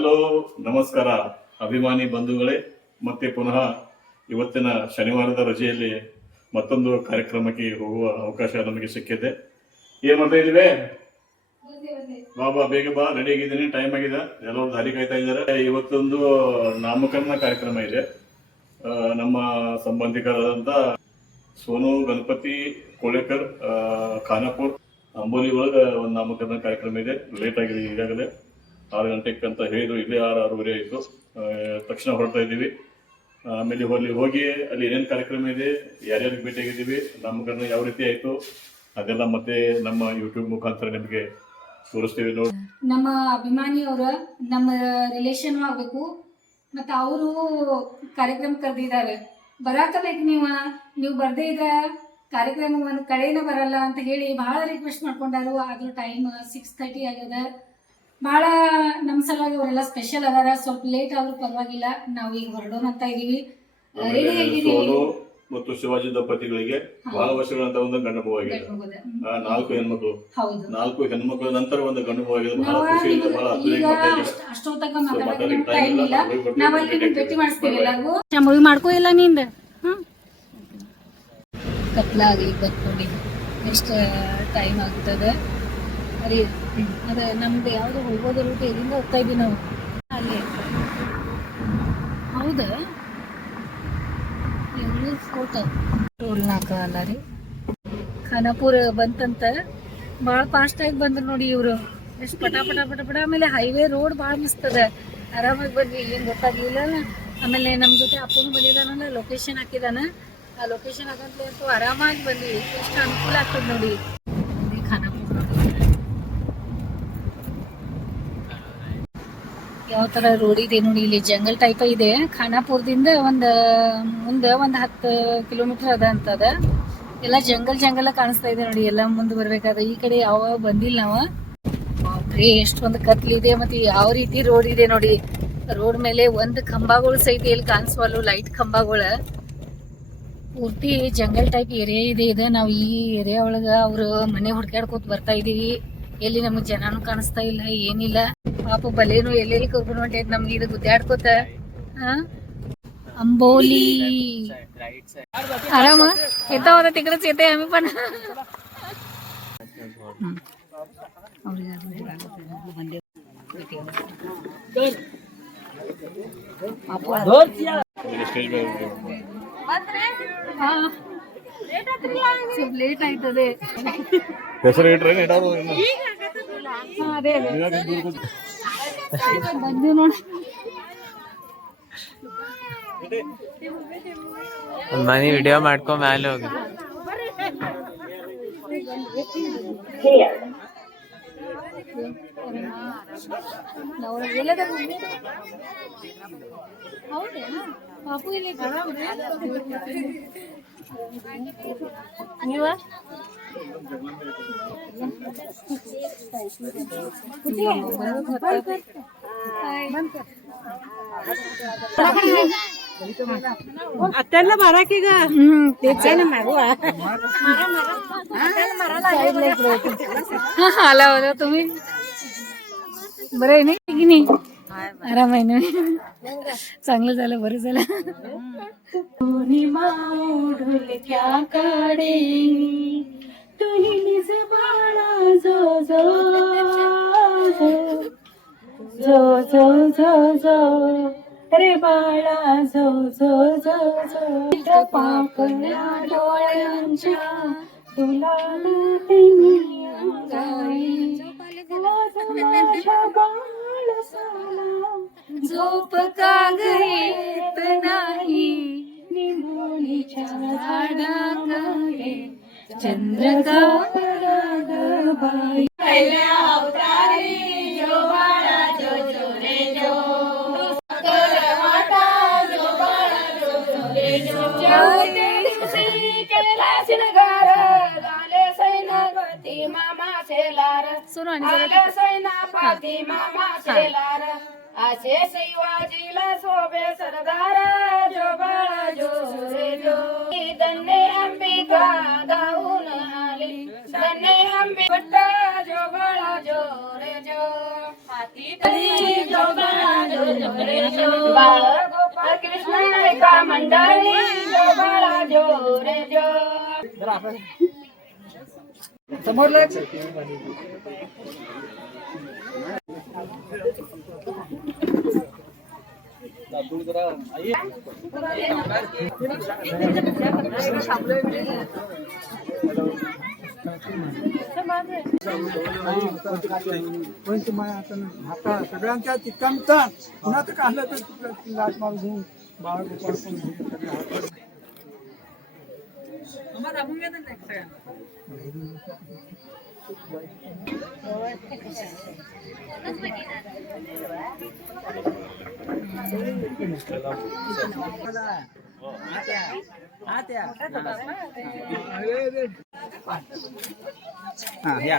Hello, ನಮಸ್ಕಾರ ಅಭಿಮಾನಿ ಬಂಧುಗಳೇ. ಮತ್ತೆ ಪುನಃ ಇವತ್ತಿನ ಶನಿವಾರದ ರಜೆಯಲ್ಲಿ ಮತ್ತೊಂದು ಕಾರ್ಯಕ್ರಮಕ್ಕೆ ಹೋಗುವ ಅವಕಾಶ ನಮಗೆ ಸಿಕ್ಕಿದೆ. ಏನ್ ಮಾಡ್ತಾ ಇದೀವಿ ಬಾಬಾ, ಬೇಗ ಬಾ ರೆಡಿ ಆಗಿದ್ದೀನಿ ಟೈಮ್ ಆಗಿದೆ. ಎಲ್ಲರೂ ದಾರಿ ಕಾಯ್ತಾ ಇದ್ದಾರೆ. ಇವತ್ತೊಂದು ನಾಮಕರಣ ಕಾರ್ಯಕ್ರಮ ಇದೆ. ನಮ್ಮ ಸಂಬಂಧಿಕರಾದಂತ ಸೋನು ಗಣಪತಿ ಕೋಳೇಕರ್ ಖಾನಾಪುರ್, ಅಂಬೋಲಿ ಒಳಗ ಒಂದು ನಾಮಕರಣ ಕಾರ್ಯಕ್ರಮ ಇದೆ. ಲೇಟ್ ಆಗಿದೆ ಈಗಾಗಲೇ. ಆರು ಗಂಟೆಗೆ ಅಂತ ಹೇಳಿದ್ರು, ಇಲ್ಲೇ ಆರು ಆರೂವರೆ ಆಯಿತು ತಕ್ಷಣ ಹೊರಡ್ತಾ ಇದ್ದೀವಿ. ಆಮೇಲೆ ಅಲ್ಲಿ ಹೋಗಿ, ಅಲ್ಲಿ ಏನೇನು ಕಾರ್ಯಕ್ರಮ ಇದೆ, ಯಾರ್ಯಾರಿಗೆ ಭೇಟಿಯಾಗಿದ್ದೀವಿ ನಾಮಕರಣ ಯಾವ ರೀತಿ ಆಯಿತು, ಅದೆಲ್ಲ ಮತ್ತೆ ನಮ್ಮ ಯೂಟ್ಯೂಬ್ ಮುಖಾಂತರ ನಿಮಗೆ ತೋರಿಸ್ತೀವಿ ನೋಡಿ. ನಮ್ಮ ಅಭಿಮಾನಿಯವ್ರ ನಮ್ಮ ರಿಲೇಷನ್ ಆಗಬೇಕು. ಮತ್ತು ಅವರು ಕಾರ್ಯಕ್ರಮ ಕರೆದಿದ್ದಾರೆ. ಬರಾಕಬೇಕು ನೀವು? ನೀವು ಬರ್ದೇ ಇದ್ರೆ ಕಾರ್ಯಕ್ರಮ ಒಂದು ಕಡೆಯೇ ಬರಲ್ಲ ಅಂತ ಹೇಳಿ ಭಾಳ ರಿಕ್ವೆಸ್ಟ್ ಮಾಡ್ಕೊಂಡಾರು. ಆಗಲೂ ಟೈಮ್ ಸಿಕ್ಸ್ ಥರ್ಟಿ ಆಗ್ಯದ. ಭಾಳ ನಮ್ಮ ಸಲುವಾಗಿ ಅವರೆಲ್ಲ ಸ್ಪೆಷಲ್ ಅದಾರ. ಸ್ವಲ್ಪ ಲೇಟ್ ಆದ್ರೂ ಪರವಾಗಿಲ್ಲ. ನಾವು ಈಗ ಹೊರಡೋಣ ಅಂತ ಇದೀವಿ. ರೆಡಿ ಆಮೇಲೆ ಆಗಿದ್ದೀವಿ. ಸೋನು ಮತ್ತು ಶಿವಾಜಿ ದಂಪತಿಗಳಿಗೆ ಬಹಳ ವರ್ಷಗಳಂತ ಒಂದು ಗಂಡು ಮಗುವಾಗಿದೆ ಆ, ನಾಲ್ಕು ಹೆಣ್ಮಕ್ಳು. ಹೌದು. ನಾಲ್ಕು ಹೆಣ್ಮಕ್ಳ ನಂತರ ಒಂದು ಗಂಡು ಮಗುವಾಗಿದೆ ಬಹಳ ನಾವ ಖುಷಿಯಿಂದ ಬಹಳ ಈಗ ಅದ್ಭುತವಾಗಿ ಮಾಡ್ತಾ ಇದ್ದೀವಿ. ಅಷ್ಟ್- ಅಷ್ಟೊತ್ತಂಗ ಮಾತಾಡಕ್ಕೆ ಮಾತಾಡಕ್ಕೆ ಟೈಮ್ ಇಲ್ಲ. ಭೇಟಿ ಮಾಡಿಸ್ತೀವಿ. ಮಾಡ್ಕೋ ಇಲ್ಲ ನಿಂದ. ಕತ್ಲಾಗಿ ಬರ್ಕೊಂಡು ನೆಕ್ಸ್ಟ್ ಟೈಮ್ ಆಗ್ತದೆ. ಅರಿ ಅದ ನಮ್ದು ಯಾವುದು ಹೋಗೋದು ರೂಟ್ ಎಲ್ಲಿಂದ ಹೋಗ್ತಾ ಇದೀವಿ ನಾವು. ಅಲ್ಲಿ ಹೌದಾ. ಎಲ್ಲಿ ಕೋಟ ಟೋಲ್ ನಾಕ ಅಲ್ಲ ರೀ ಖಾನಾಪುರ ಬಂತಂತ. ಭಾಳ ಫಾಸ್ಟ್ ಆಗಿ ಬಂದ್ರು ನೋಡಿ ಇವರು. ಎಷ್ಟು ಪಟ ಪಟ ಪಟ ಪಟ. ಆಮೇಲೆ ಹೈವೇ ರೋಡ್ ಭಾಳ ಮಸ್ತದ ಆರಾಮಾಗಿ ಬಂದ್ವಿ ಏನು ಗೊತ್ತಾಗ್ಲಿಲ್ಲ ಆಮೇಲೆ ನಮ್ಮ ಜೊತೆ ಅಪ್ಪನ ಬಂದಿದ್ದಾನಲ್ಲ ಲೊಕೇಶನ್ ಹಾಕಿದಾನ. ಆ ಲೊಕೇಶನ್ ಹಾಕಂತ ಆರಾಮಾಗಿ ಬಂದ್ವಿ. ಎಷ್ಟು ಅನುಕೂಲ ಆಗ್ತದ ನೋಡಿ ಇಲ್ಲಿ ಖಾನಾಪುರ ಯಾವ ತರ ರೋಡ್ ಇದೆ ನೋಡಿ, ಇಲ್ಲಿ ಜಂಗಲ್ ಟೈಪ್ ಇದೆ. ಖಾನಾಪುರದಿಂದ ಒಂದು, ಮುಂದ ಒಂದು ಹತ್ತು ಕಿಲೋಮೀಟರ್ ಅದ ಅಂತದ ಎಲ್ಲ ಜಂಗಲ್ ಜಂಗಲ್ ಕಾಣಿಸ್ತಾ ಇದೆ ನೋಡಿ, ಎಲ್ಲ ಮುಂದೆ ಬರ್ಬೇಕಾದ. ಈ ಕಡೆ ಯಾವ ಬಂದಿಲ್ಲ ನಾವು. ಬಾಪ್ರೇ, ಎಷ್ಟೊಂದು ಕತ್ಲಿದೆ ಮತ್ತೆ ಯಾವ ರೀತಿ ರೋಡ್ ಇದೆ ನೋಡಿ. ರೋಡ್ ಮೇಲೆ ಒಂದು ಕಂಬಗಳು ಸಹಿತ ಇಲ್ಲಿ ಕಾಣಿಸ್ವಲ್ಲು ಲೈಟ್ ಕಂಬಗಳು. ಪೂರ್ತಿ ಜಂಗಲ್ ಟೈಪ್ ಏರಿಯಾ ಇದೆ. ಇದು ನಾವು ಈ ಏರಿಯಾ ಒಳಗ ಅವ್ರು ಮನೆ ಹುಡ್ಕಾಡ್ಕೋತ ಬರ್ತಾ ಇದೀವಿ. ಎಲ್ಲಿ ನಮಗೆ ಜನನೂ ಕಾಣಿಸ್ತಾ ಇಲ್ಲ ಏನಿಲ್ಲ ಪಾಪ ಬಲೇನು ಎಲ್ಲೆಲ್ಲಿ ಕರ್ಕೊಂಡು ಹೊಂಟೈತೆ ನಮ್ಗೆ ಇದು ಗುದ್ದಾಡ್ಕೋತ ಹಾ ಅಂಬೋಲಿ ಆರಾಮ येता होता तिकडेच येते आम्ही पण हम्म. ಸ್ವಲ್ಪ ಲೇಟ್ ಆಯ್ತದೆ. ಹೆಸರು ಇಟ್ರೆ ಇಡೋರು ಅದೇ ಬಂದು ನೋಡಿ. ಮನಿ ವಿಡಿಯೋ ಮಾಡ್ಕೊ ಮ್ಯಾಲೆ ಹೋಗಿ. ಹೌದೇನಾ? ಪಾಪು ಇಲ್ಲಿ ನೀವ ಅತ್ತೆಲ್ಲ ಬರಾಕೀಗ ಹ್ಮ್ तेच आहे आला होता तुम्ही बरं आहे नाही की नाही आराम आहे ना? चांगलं झालं बरं झालं. क्या काढे तुही निज बाळा जो जो जो जो जो जो. रे बाळा जो जो जो जो. पापण्या डोळ्यांच्या तुला आज माझ्या बाळसाला झोप का घेत नाही? निमोलीच्या झाडाकडे चंद्रका बाई सुनो आणि जरा असे शिवाजीला शोभे सरदार जोबाळा जोरे जो. धन्य अंबिका गाऊन आली. धन्य अंबिका जोबाळा जोरे जो. हाती तरी जोबाळा जोरे जो. गोपाळ कृष्ण एका मंडळी जोबाळा जोरे जो. समोर पण तुम्हाला आता सगळ्यांच्या चित्तांत पुन्हा तर काढलं तर लाट मारून बाळ गोपाळ मम्मा दाबून घ्या त्यांना एक सगळ्यांना आत्या आत्या हाँ या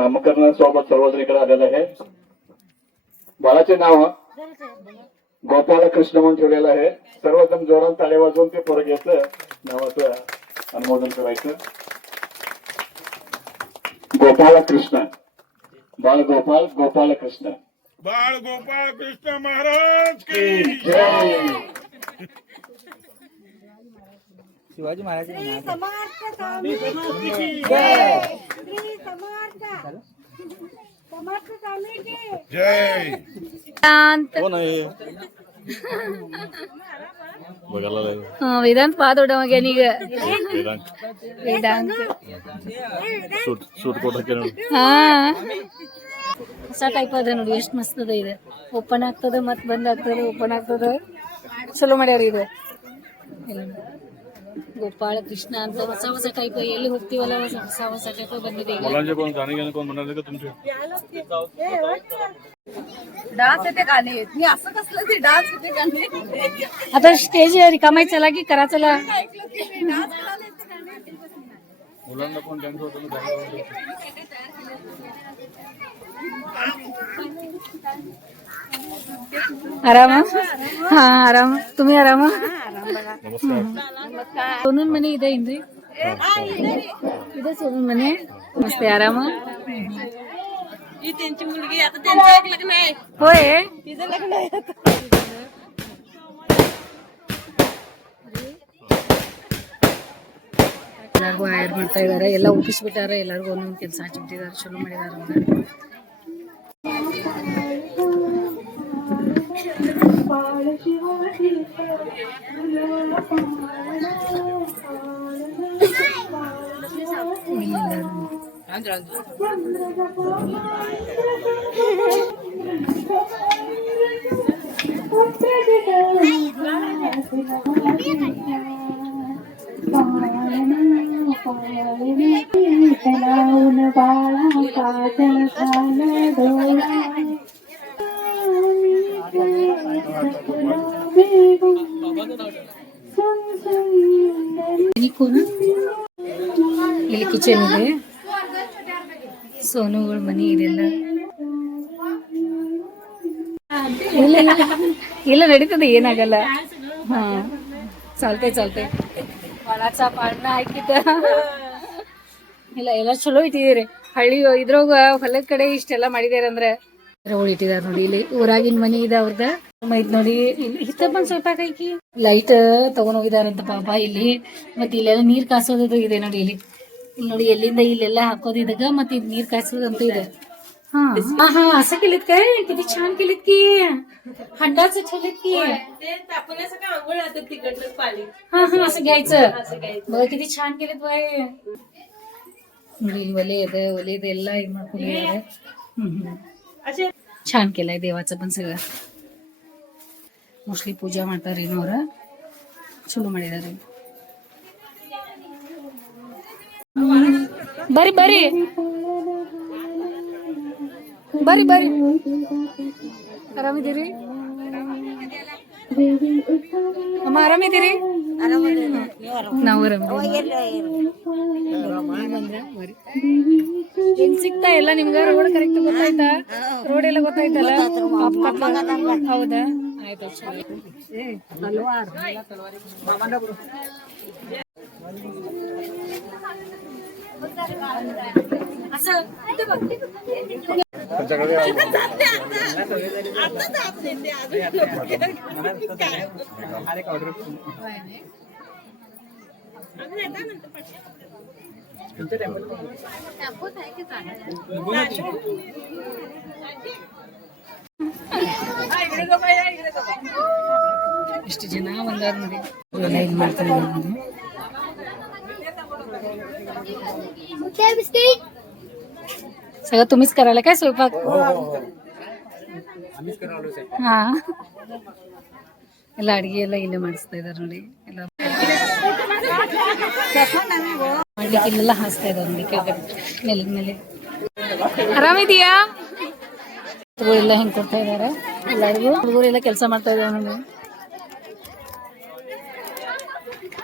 नामकरणासोबत सर्वजणीकडे आलेलं आहे. बाळाचे नाव गोपालकृष्ण म्हणून ठेवलेलं आहे. सर्वजण जोरात ताळे वाजवून ते पोरग्याचं नावाचं अनुमोदन करायचं. गोपालकृष्ण बाळ गोपाल गोपालकृष्ण बाळ गोपाळ कृष्ण महाराज की जय. शिवाजी महाराज जय ವೇದಾಂತ್ ಹಾ, ವೇದಾಂತ್ ಬಾ ದೊಡ್ಡವಾಗ ಈಗ ವೇದಾಂತ್ ಹಾ ಹೊಸ ಟೈಪ್ ಅದ ನೋಡಿ ಎಷ್ಟ್ ಮಸ್ತ್ ಅದ ಇದು ಓಪನ್ ಆಗ್ತದ ಮತ್ ಬಂದ್ ಆಗ್ತದ ಓಪನ್ ಆಗ್ತದ ಚಲೋ ಮಾಡ್ಯಾರ ಇದು ಇಲ್ಲಿ. ಗೋಪಾಳ ಕೃಷ್ಣ ಅಂತ ಹೊಸ ಹೊಸ ಟೈಪ್ ಎಲ್ಲಿ ಹೋಗ್ತೀವಲ್ಲ ಹೊಸ ಹೊಸ ಹೊಸ ಟೈಪ್ ಬಂದಿದೆ ಈಗ. मुलांचे कोण गाणे गाणे कोण म्हणाले का तुमचे डान्स येते गाणे येत मी असं कसलं ते डान्स येते गाणे आता स्टेज रिकामाई चला की करा चला मुलांना कोण डान्स होतो ಆರಾಮ ಹಾ ಆರಾಮ तुम्ही ಆರಾಮ ಸೋನನ್ ಮನೆ ಇದೆ ಏನ್ರಿ ಇದೆ ಸೋನನ್ ಮನೆ ಮಸ್ತೆ ಆರಾಮ ही त्यांची मुलगी आता त्यांचं एक लग्न आहे होय तिचं लग्न आहे आता. ಎಲ್ಲಾರ್ಗು ಆಯರ್ ಮಾಡ್ತಾ ಇದಾರೆ ಎಲ್ಲ ಒಪ್ಪಿಸ್ಬಿಟ್ಟಾರೆ ಎಲ್ಲಾರ್ಗು ಒಂದೊಂದು ಕೆಲಸ ಹಚ್ಚಿಬಿಟ್ಟಿದ್ದಾರೆ ಚಲೋ పాలన పాలన కాచ కాన డోలా ಇಲ್ಲಿ ಕಿಚನ್ ಇದೆ. ಸೋನುಗಳ ಮನಿ ಇದೆಲ್ಲ ಇಲ್ಲ ಇಲ್ಲ. ನಡೀತದೆ, ಏನಾಗಲ್ಲ. ಹಾ. ಚಾಲ್ತೆ ಚಾಲ್ತೆ ಪಾಡ್ನ ಹಾಕಿದ್ದ. ಇಲ್ಲ, ಎಲ್ಲ ಚಲೋ ಇಟ್ಟಿದ್ದೀರಿ. ಹಳ್ಳಿ ಇದ್ರೊಳಗ ಹೊಲದ ಕಡೆ ಇಷ್ಟೆಲ್ಲ ಮಾಡಿದಾರೆ ಅಂದ್ರೆ ರೋಡ್ ಇಟ್ಟಿದಾರ ನೋಡಿ ಇಲ್ಲಿ ಊರಾಗಿನ ಮನಿ ಇದೆ ಅವ್ರದ ಐತ್ ನೋಡಿ ಇಲ್ಲಿ ಹಿತ್ತ ಬಂದ್ ಸ್ವಲ್ಪ ಕೈಕಿ ಲೈಟ್ ತಗೊಂಡ್ ಹೋಗಿದಾರಂತ ಪಾಪ ಇಲ್ಲಿ ಮತ್ತೆ ಇಲ್ಲೆಲ್ಲ ನೀರ್ ಕಾಸೋದು ಇದೆ ನೋಡಿ ಇಲ್ಲಿ ಇಲ್ಲಿ ನೋಡಿ ಎಲ್ಲಿಂದ ಇಲ್ಲೆಲ್ಲ ಹಾಕೋದು ಇದಾಗ ಮತ್ತೆ ಇದು ನೀರ್ ಕಾಸೋದಂತೂ ಇದೆ हा हा हा असं केलीत काय किती छान केलीत की हंडाचं ठेवलीत की ते तापण्याचं का आंघोळ आता तिकडलं पाणी हा हा असं घ्यायचं बघ किती छान केलेत बाय ನೋಡಿ ಇಲ್ಲಿ ಒಲೆ ಇದೆ ಒಲೆ ಇದೆ ಎಲ್ಲ ಇದು ಮಾಡ್ಕೊಂಡಿದ್ದಾರೆ ಹ್ಮ್ ಹ್ಮ್ असे छान केलंय देवाचं पण सगळं मोस्टली पूजा ಮಾಡ್ತಾರೆ ಏನೋರ ಚಲೋ ಮಾಡಿದ್ದಾರೆ ಬರ್ರಿ ಬರ್ರಿ ಬರ್ರಿ ಬರ್ರಿ ಆರಾಮಿದ್ದೀರಿ ಅಮ್ಮ ಆರಾಮಿದ್ದೀರಿ ನಾವು ಏನ್ ಸಿಗ್ತಾ ಇಲ್ಲ ನಿಮ್ಗ? ರೋಡ್ ಕರೆಕ್ಟ್ ಗೊತ್ತಾಯ್ತಾ? ರೋಡ್ ಎಲ್ಲ ಗೊತ್ತಾಯ್ತಲ್ಲ? ಹೌದಾ? ಆಯ್ತು. ಎಷ್ಟು ಜನ ಒಂದಾರ ನೋಡಿ ಎಲ್ಲ ಇದು ಮಾಡ್ತಾರೆ ನೋಡಿ. सगळं तुम्हीच करायला काय स्वयंपाक ಹಾ ಎಲ್ಲ ಅಡಿಗೆ ಎಲ್ಲ ಇಲ್ಲೇ ಮಾಡಿಸ್ತಾ ಇದಾರೆ ನೋಡಿ ಎಲ್ಲ ಮಾಡ್ಲಿಕ್ಕೆ ಇಲ್ಲೆಲ್ಲ ಹಾಸ್ತಾ ಇದಾರೆ ನೋಡಿ ಕೆಳಗಡೆ ಮೇಲೆ ಮೇಲೆ ಆರಾಮಿದೀಯಾ ಹುಡುಗರು ಎಲ್ಲ ಹೆಂಗ್ ಕೊಡ್ತಾ ಇದಾರೆ ಎಲ್ಲರಿಗೂ ಹುಡುಗರು ಎಲ್ಲ ಕೆಲಸ ಮಾಡ್ತಾ ಇದಾರೆ ನೋಡಿ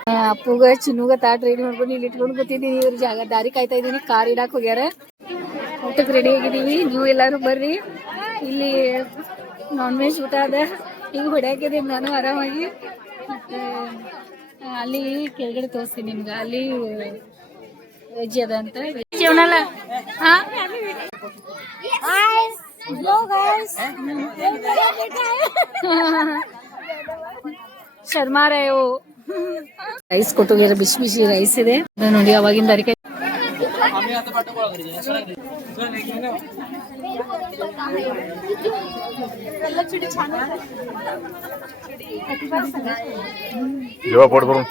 ಆ, ಅಪ್ಪುಗ ಚಿನ್ನುಗ ತಾಟ್ ರೆಡಿ ಮಾಡ್ಕೊಂಡು ಇಲ್ಲಿ ಇಟ್ಕೊಂಡು ಕೂತಿದ್ದೀನಿ ಇವ್ರ ಜಾಗ ದಾರಿ ಕಾಯ್ತಾ ಇದ್ದೀನಿ ಕಾರ್ ಇಡಾಕ್ ಹೋಗ್ಯಾರ ಊಟಕ್ಕೆ ರೆಡಿ ಆಗಿದ್ದೀವಿ. ನೀವು ಎಲ್ಲರೂ ಬರ್ರಿ. ಇಲ್ಲಿ ನಾನ್ ವೆಜ್ ಊಟ ಅದ. ಈಗ ಹೊಡೆಯಾಕಿದ್ದೀನಿ ನಾನು ಆರಾಮಾಗಿ. ಮತ್ತೆ ಅಲ್ಲಿ ಕೆಳಗಡೆ ತೋರಿಸ್ತೀನಿ ನಿಮ್ಗೆ. ಅಲ್ಲಿ ವೆಜ್ ಅದ ಅಂತ. ಅವನಲ್ಲ ಹಾ? ಶರ್ಮಾ ರೇ ರೈಸ್ ಕೊಟ್ಟು ಬಿಸಿ ಬಿಸಿ ರೈಸ್ ಇದೆ. ನೋಡಿ ಅವಾಗಿಂದ ಅರಿಕೆ. जेव्हा पोट भरून.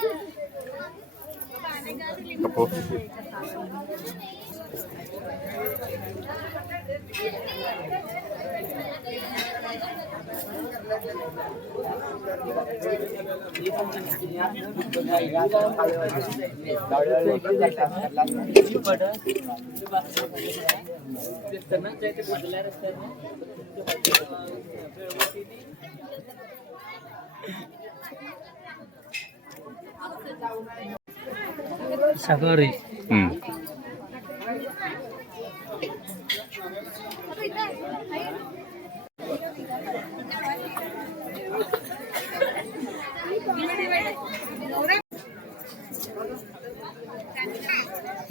सागर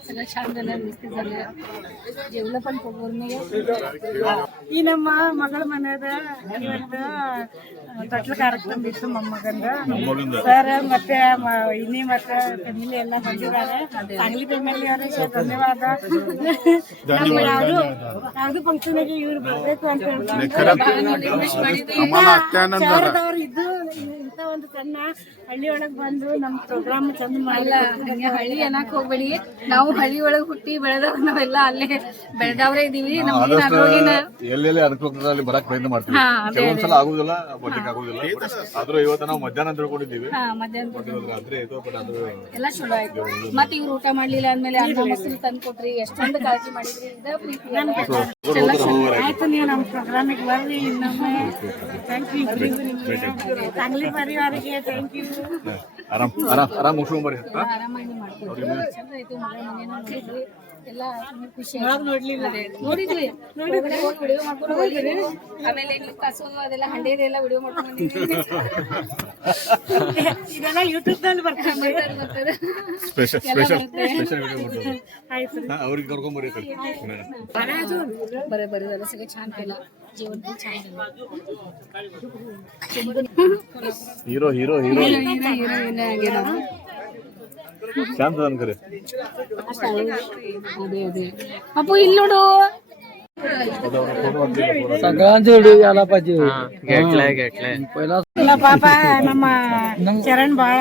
सगळं छान झालं व्यवस्थित झालं जेवलं पण पोरने ಈ ನಮ್ಮ ಮಗಳ ಮನೆಯದ ಇವತ್ತು ತೊಟ್ಲ ಕಾರ್ಯಕ್ರಮ ಇತ್ತು ಮೊಮ್ಮಗಂದ ಮೊಮ್ಮಗಂದ? ಸರ್ ಮತ್ತೆ ಮ- ಇನ್ನಿ ಮತ್ತೆ ಫ್ಯಾಮಿಲಿ ಎಲ್ಲ ಬಂದಿದ್ದಾರೆ ಸಾಂಗ್ಲಿ ಫ್ಯಾಮಿಲಿ ಅವರಿಗೆ ಧನ್ಯವಾದ ನಮ್ಮ ಯಾವ್ದು ಯಾವ್ದು ಫಂಕ್ಷನ್ ಆಗಿ ಇವ್ರು ಬರ್ಬೇಕು ಅಂತ ಶಾರದವ್ರು ಇದ್ದು ಇಂಥ ಒಂದು ಸಣ್ಣ ಹಳ್ಳಿ ಒಳಗ್ ಬಂದು ನಮ್ ಪ್ರೋಗ್ರಾಮ್ ಚಂದ ಅಲ್ಲ ಮಾಡಲ್ಲ ಹಂಗೆ ಹಳ್ಳಿ ಅನ್ನಕ್ ಹೋಗ್ಬೇಡಿ. ನಾವು ಹಳ್ಳಿ ಒಳಗ್ ಹುಟ್ಟಿ ಬೆಳೆದವ್ರು ನಾವೆಲ್ಲ ಅಲ್ಲೇ ಬೆಳೆದವ್ರೇ ಇದೀವಿ. ನಮ್ಗೆ ಅದ್ರೊಳಗಿನ ಎಲ್ಲೆಲ್ಲಿ ಅನುಕೂಲದಲ್ಲಿ ಬರಕ್ ಪ್ರಯತ್ನ ಮಾಡ್ತೀವಿ. ಕೆಲವೊಂದ್ಸಲ ಆಗುದಿಲ್ಲ ಬರ್ಲಿಕ್ಕೆ ಆಗುದಿಲ್ಲ. ಆದ್ರೂ ಇವತ್ತು ನಾವು ಮಧ್ಯಾಹ್ನ ತಿಳ್ಕೊಂಡಿದ್ದೀವಿ. ಹಾ ಮಧ್ಯಾಹ್ನ ರಾತ್ರಿ ಆಯ್ತು ಬಟ್ ಅದು ಎಲ್ಲ ಚಲೋ ಆಯ್ತು. ಮತ್ತೆ ಇವ್ರು ಊಟ ಮಾಡ್ಲಿಲ್ಲ ಅಂದ್ಮೇಲೆ ಅನ್ನ ಮೊಸರು ತಂದು ಕೊಟ್ರಿ ಎಷ್ಟೊಂದು ಕಾಳಜಿ ಮಾಡಿದ್ರಿ ಇದ ಪ್ರೀತಿ ಅಲ್ಲ. ಆಯ್ತು ನೀವು ನಮ್ಮ ಪ್ರೋಗ್ರಾಮಿಗೆ ಬರ್ರಿ ಇನ್ನೊಮ್ಮೆ. ಥ್ಯಾಂಕ್ ಯು ಸಾಂಗ್ಲಿ ಪರಿವಾರಿಗೆ ಥ್ಯಾಂಕ್ ಯು ಆರಾಮ್ ಆರಾಮ್ ಆರಾಮ್ ಅದೆಲ್ಲ ಇದೆಲ್ಲ ವಿಡಿಯೋ ಅವ್ರಿಗೆ ಕರ್ಕೊಂಡ್ ಬರ್ರಿ ಬರೀ ಬರೀ ಚಾನ್ ಹೀರೋ ಹೀರೋ ಹೀರೋ. ಶಾಂತದನ್ ಕರೆ. ಅದೇ ಅದೇ. ಅಪ್ಪು ಇಲ್ಲಿ ನೋಡು. सगळ्यांचे व्हिडिओ यायला पाहिजे ಹಾ ಗೆಟ್ಲೆ ಗೆಟ್ಲೆ पहिला ಇಲ್ಲ ಪಾಪ ನಮ್ಮ ಚರಣ್ ಬಾಳ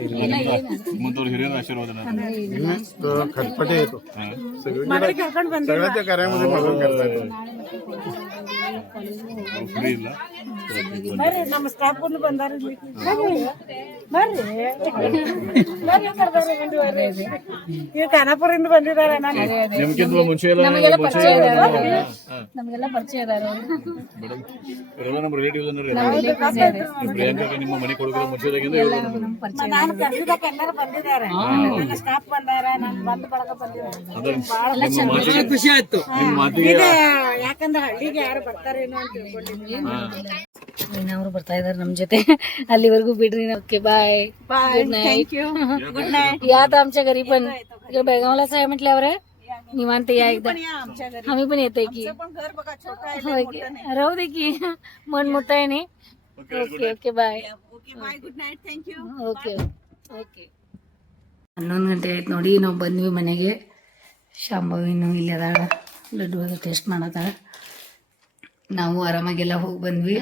ನಿಮ್ಮಂತವ್ರು ಹಿರಿಯರ ಆಶೀರ್ವಾದ खटपटे येतो ಮನೆಗೆ ಕರ್ಕೊಂಡ್ ಬಂದಿಲ್ಲ सगळ्याच्या कार्यामध्ये मदत करतात ಫ್ರೀ ಇಲ್ಲ ಬರ್ರಿ ನಮ್ಮ ಸ್ಟಾಫ್ ಬಂದಾರ ಇಲ್ಲಿ. ಬರ್ರಿ. ಬರ್ರಿ ಕರ್ದಾರೆ ಬಂದು ಬರ್ರಿ. ಇವ್ ಖಾನಾಪುರದಿಂದ ಬಂದಿದ್ದಾರೆ ನಮಗೆಲ್ಲ ಪರಿಚಯ ಇದಾರೆ ಹಾ. ನಮಗೆಲ್ಲ ಪರಿಚಯ ಇದಾರೆ ಮೇಡಮ್ ನಮ್ಮ ಮನೆ ಕೊಡೋದ್ರ ಮುಂಚೆದಾಗಿಂದ ಇವ್ರು. ನಮ್ಮ ಪರಿಚಯ ನಾನು ಕರ್ದಿದ್ದಕ್ಕೆ ಎಲ್ಲರೂ ಬಂದಿದ್ದಾರೆ. ನನ್ನ ಸ್ಟಾಫ್ ಬಂದಾರ ನಾನು ಬಂದ್ ಬಳಕ ಬಂದಿದ್ದಾರೆ. ಅದ್ರ ನಿಮ್ಮ ಮಾತಿಗೆ ಖುಷಿ ಆಯ್ತು. ನಿಮ್ಮ ಮಾತಿಗೆ ಯಾಕಂದ್ರೆ ಹಳ್ಳಿಗೆ ಯಾರು ಬರ್ತಾರೇನೋ ಅಂತ ತಿಳ್ಕೊಂಡಿದ್ದೀನಿ. ಅವರು ಬರ್ತಾ ಇದಾರೆ ನಮ್ ಜೊತೆ ಅಲ್ಲಿವರೆಗೂ ಬಿಡ್ರಿ okay bye good night good night या आता आमच्या घरी पण इकडे बेळगावलाच आहे म्हटल्यावर निवांत या एकदा आमच्या घरी आम्ही पण येतोय की पण घर बघा छोटं आहे होय की? राहू दे की मन मोठं आहे नाही okay okay bye okay bye good night thank you okay okay ಹನ್ನೊಂದು ಗಂಟೆ ಆಯ್ತು ನೋಡಿ ನಾವು ಬಂದ್ವಿ ಮನೆಗೆ ಶಾಂಭವಿನೂ ಇಲ್ಲಿ ಅದಾಳ ಲಡ್ಡು ಅದು ಟೇಸ್ಟ್ ಮಾಡತ್ತಾಳ ನಾವು ಆರಾಮಾಗೆಲ್ಲ ಹೋಗಿ ಬಂದ್ವಿ.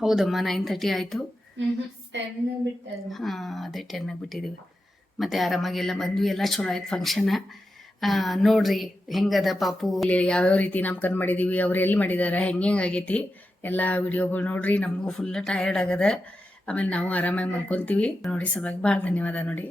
ಹೌದಮ್ಮ ನೈನ್ ತರ್ಟಿ ಆಯಿತು. ಹಾಂ ಅದೇ ಟೆನ್ನಾಗಿ ಬಿಟ್ಟಿದೀವಿ. ಮತ್ತೆ ಆರಾಮಾಗೆಲ್ಲ ಬಂದ್ವಿ ಎಲ್ಲ ಚಲೋ ಆಯ್ತು ಫಂಕ್ಷನ್ ನೋಡ್ರಿ ಹೆಂಗದ ಪಾಪು ಇಲ್ಲಿ ಯಾವ್ಯಾವ ರೀತಿ ನಾಮಕರಣ ಮಾಡಿದೀವಿ ಅವ್ರು ಎಲ್ಲಿ ಮಾಡಿದಾರ ಹೆಂಗೆ ಹೆಂಗೆ ಆಗೈತಿ? ಎಲ್ಲ ವಿಡಿಯೋಗಳು ನೋಡ್ರಿ ನಮಗೂ ಫುಲ್ ಟಯರ್ಡ್ ಆಗದ. ಆಮೇಲೆ ನಾವು ಆರಾಮಾಗಿ ಮಲ್ಕೊಂತೀವಿ. ನೋಡಿ ಸಲುವಾಗಿ ಭಾಳ ಧನ್ಯವಾದ ನೋಡಿ.